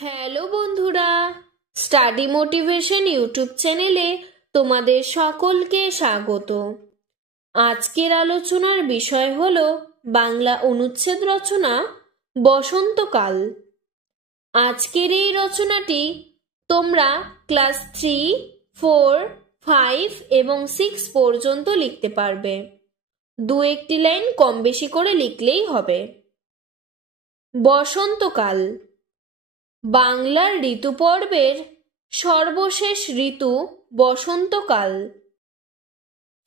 Hello বন্ধুরা, study motivation YouTube চ্যানেলে তোমাদের সকলকে স্বাগত। আজকের আলোচনার বিষয় হলো বাংলা অনুচ্ছেদ রচনা বসন্তকাল। আজকের এই রচনাটি তোমরা ক্লাস 3, 4, 5 এবং 6 পর্যন্ত লিখতে পারবে। দু একটি লাইন কম বেশি করে লিখলেই হবে। বসন্তকাল বাংলার ঋতুপর্বের সর্বশেষ ঋতু বসন্তকাল।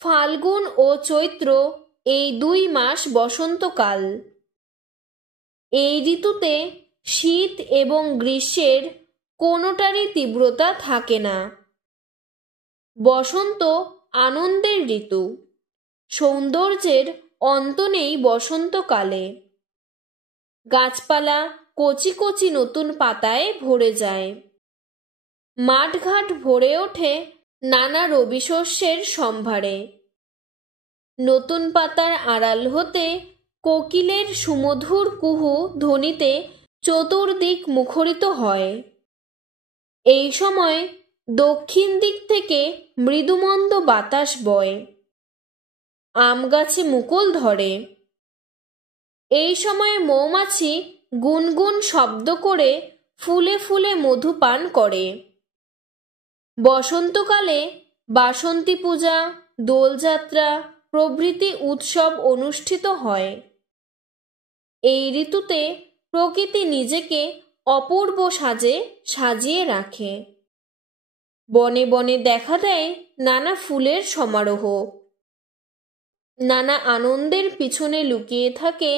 ফাল্গুন ও চৈত্র এই 2 মাস বসন্তকাল। এই ঋতুতে শীত এবং গ্রীষ্মের কোনোটারই তীব্রতা থাকে না। বসন্ত আনন্দের ঋতু, সৌন্দর্যের অন্ত নেই বসন্তকালে। গাছপালা কচি কচি নতুন পাতায় ভরে যায়। মাঠঘাট ভরে ওঠে নানা রবি শস্যের সম্ভারে। নতুন পাতার আড়াল হতে কোকিলের সুমধুর কুহু ধ্বনিতে চতুর্দিক মুখরিত হয়। এই সময় দক্ষিণ দিক থেকে মৃদুমন্দ বাতাস বয়। আম গাছে মুকুল ধরে। এই সময় মৌমাছি গুনগুন শব্দ করে ফুলে ফুলে মধু পান করে। বসন্তকালে বাসন্তী পূজা, দোলযাত্রা প্রভৃতি উৎসব অনুষ্ঠিত হয়। এই ঋতুতে প্রকৃতি নিজেকে অপূর্ব সাজে সাজিয়ে রাখে। বনে বনে দেখা দেয় নানা ফুলের সমারোহ। নানা আনন্দের পিছনে লুকিয়ে থাকে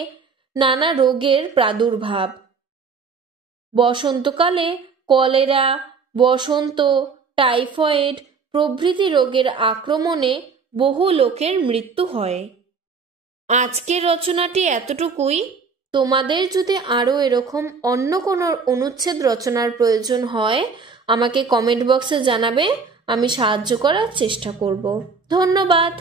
নানা রোগের প্রাদুর্ভাব। বসন্তকালে কলেরা, বসন্ত, টাইফয়েড প্রভৃতি রোগের আক্রমণে বহু লোকের মৃত্যু হয়। আজকের রচনাটি এতটুকুই। তোমাদের যদি আরও এরকম অন্য কোনো অনুচ্ছেদ রচনার প্রয়োজন হয় আমাকে কমেন্ট বক্সে জানাবে, আমি সাহায্য করার চেষ্টা করব। ধন্যবাদ।